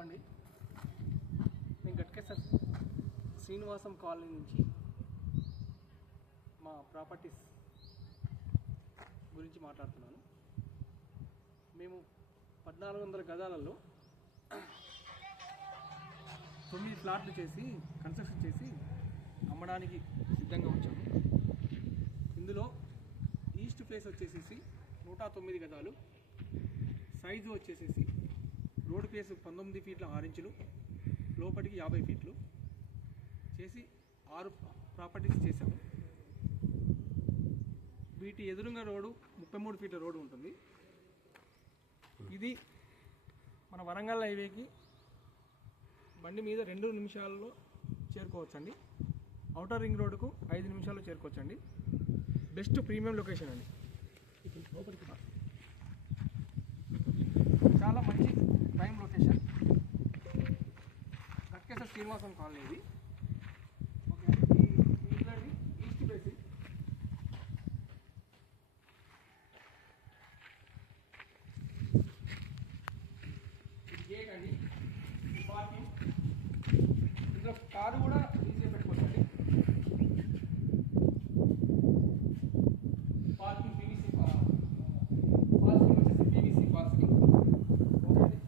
Hello అండి, నేను Ghatkesar Srinivasam colony నుంచి మా ప్రాపర్టీస్ గురించి మాట్లాడుతున్నాను. మేము 1400 గజాలలో 9 ఫ్లాట్లు చేసి కన్స్ట్రక్షన్ చేసి అమ్మడానికి సిద్ధంగా వచ్చాము. ఇందులో ఈస్ట్ ఫేస్ వచ్చేసేసి 109 గజాలు, సైజు వచ్చేసేసి రోడ్ ఫేస్ 19 ఫీట్ల 6 ఇంచులు, లోపలికి 50 ఫీట్లు చేసి 6 ప్రాపర్టీస్ చేశాము. వీటి ఎదురుగా రోడ్డు 33 ఫీట్ల రోడ్డు ఉంటుంది. ఇది మన వరంగల్ హైవేకి బండి మీద 2 నిమిషాల్లో చేరుకోవచ్చండి. ఔటర్ రింగ్ రోడ్డుకు 5 నిమిషాల్లో చేరుకోవచ్చండి. బెస్ట్ ప్రీమియం లొకేషన్ అండి. చాలా మంచి prime location. Ghatkesar Srinivasam colony ఇది. ఓకే, ఈ ఈస్ట్ ఫేసింగ్ గేట్ అండి. పార్కింగ్, ఇందులో కారు కూడా ఈజీగా పెట్టుకోవచ్చండి. పార్కింగ్ పీవీసీ వచ్చేసి పీవీసీ పార్కింగ్. ఓకే అండి,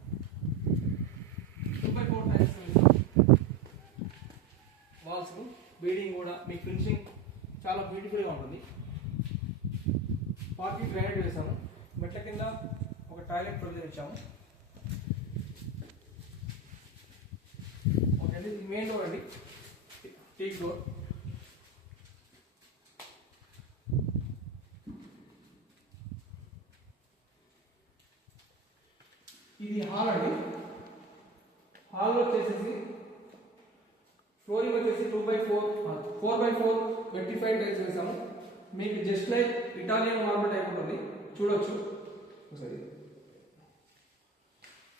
2x4 టైల్స్ వాల్స్, బీడింగ్ కూడా మీకు ఫినిషింగ్ చాలా బ్యూటిఫుల్గా ఉంటుంది. పార్కింగ్ గ్రానైట్ వేసాము. మెట్ల కింద ఒక టాయిలెట్ ప్రొవిజన్ ఇచ్చాము. ఓకే అండి, ఇది మెయిన్ డోర్ అండి, టీక్ డోర్. ఇది హాల్ అండి. హాల్లో వచ్చేసేసి ఫ్లోరింగ్ వచ్చేసి 4x4 25 టైల్స్ వేసాము. మీకు just like Italian marble type ఉంటుంది, చూడొచ్చు.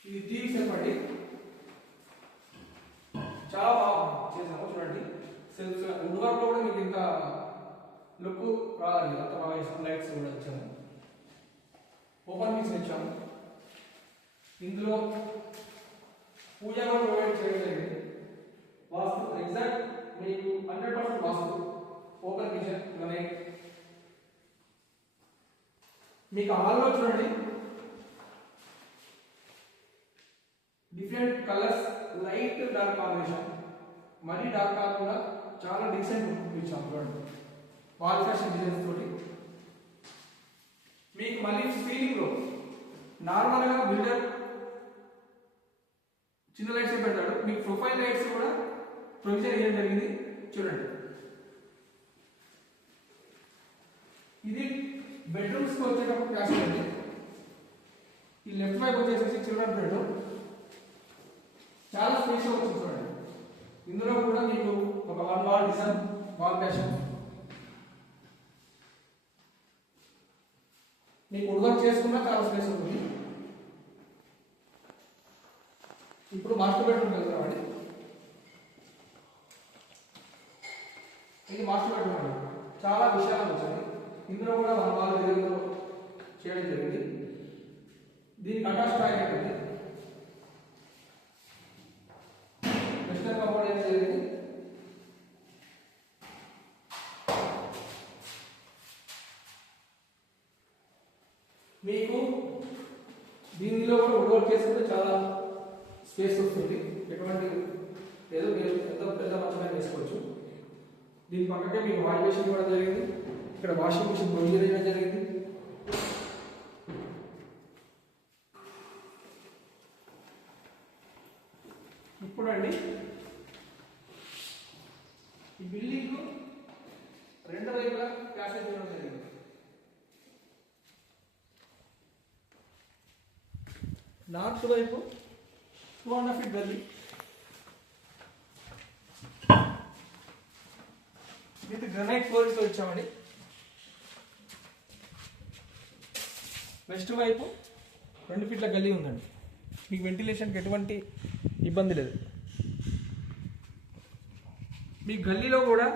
ఇది టీవీ సెట్ అండి, చాలా బాగా చేసాము. చూడండి, సెల్ఫ్ వుడ్ వర్క్ లో కూడా మీకు ఇంత లుక్ రాదండి, అంత బాగా వేసాము. లైట్స్ కూడా ఇచ్చాము, ఓపెన్ పీస్ ఇచ్చాము. ఇందులో పూజ కూడా ప్రొవైడ్ చేయడం జరిగింది. వాస్తు ఎగ్జాక్ట్ మీకు 100% వాస్తు. Open kitchen granite. మీకు హాల్లో చూడండి, different colours, light dark combination, మరీ డార్క్ కాకుండా చాలా డీసెంట్ లుక్ ఇచ్చాము. చూడండి, వాల్ ఫ్యాషన్ డిజైన్స్ తోటి. మీకు మళ్ళీ సీలింగ్ లో నార్మల్గా బిల్డర్ చిన్న లైట్స్ పెడతాడు, మీకు ప్రొఫైల్ లైట్స్ కూడా ప్రొవిజన్ చేయడం జరిగింది. చూడండి, ఇది బెడ్రూమ్స్ కి వచ్చేటప్పుడు ప్యాసేజ్ అండి. ఈ లెఫ్ట్ వైపు వచ్చేసి చిల్డ్రన్ బెడ్రూమ్, చాలా స్పేస్ వచ్చింది. చూడండి, ఇందులో కూడా మీకు ఒక 1 వాల్ డిజైన్, వాల్ ఫ్యాషన్, మీకు వుడ్ వర్క్ చేసుకున్నా చాలా స్పేస్ ఉంటుంది. ఇప్పుడు మాస్టర్ బెడ్రూమ్ వెళ్తామండి. ఇది మాస్టర్ బెడ్రూమ్ అండి, చాలా విశాలంగా వచ్చింది. ఇందులో కూడా 1 వాల్ చేయడం జరిగింది. దీనికి అటాచ్ టాయిలెట్ ఉంది. వెస్టర్న్ కబోర్డ్ ఏం జరిగింది. మీకు దీనిలో కూడా వుడ్ వర్క్ చేసుకుంటే చాలా స్పేస్ వస్తుంది. ఎటువంటి ఏదో మీరు పెద్ద మంచమే వేసుకోవచ్చు. దీని పక్కకే మీకు వాష్ బేసిన్ కూడా జరిగింది. ఇక్కడ వాషింగ్ మిషన్ ప్రొవిజన్ చేయడం జరిగింది. ఇప్పుడు అండి, ఈ బిల్డింగ్ 2 వైపులా ప్యాసేజ్ చేయడం జరిగింది. నార్త్ వైపు 2.5 ఫీట్ గల్లీ, విత్ గ్రానైట్ ఫ్లోరింగ్ తో ఇచ్చామండి. వెస్ట్ వైపు 2 ఫీట్ల గల్లీ ఉందండి. మీకు వెంటిలేషన్కి ఎటువంటి ఇబ్బంది లేదు. మీ గల్లీలో కూడా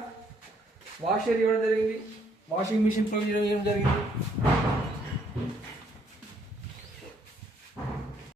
వాష్ ఏరియా ఇవ్వడం జరిగింది, వాషింగ్ మిషన్ ప్రొవిజన్ ఇవ్వడం జరిగింది.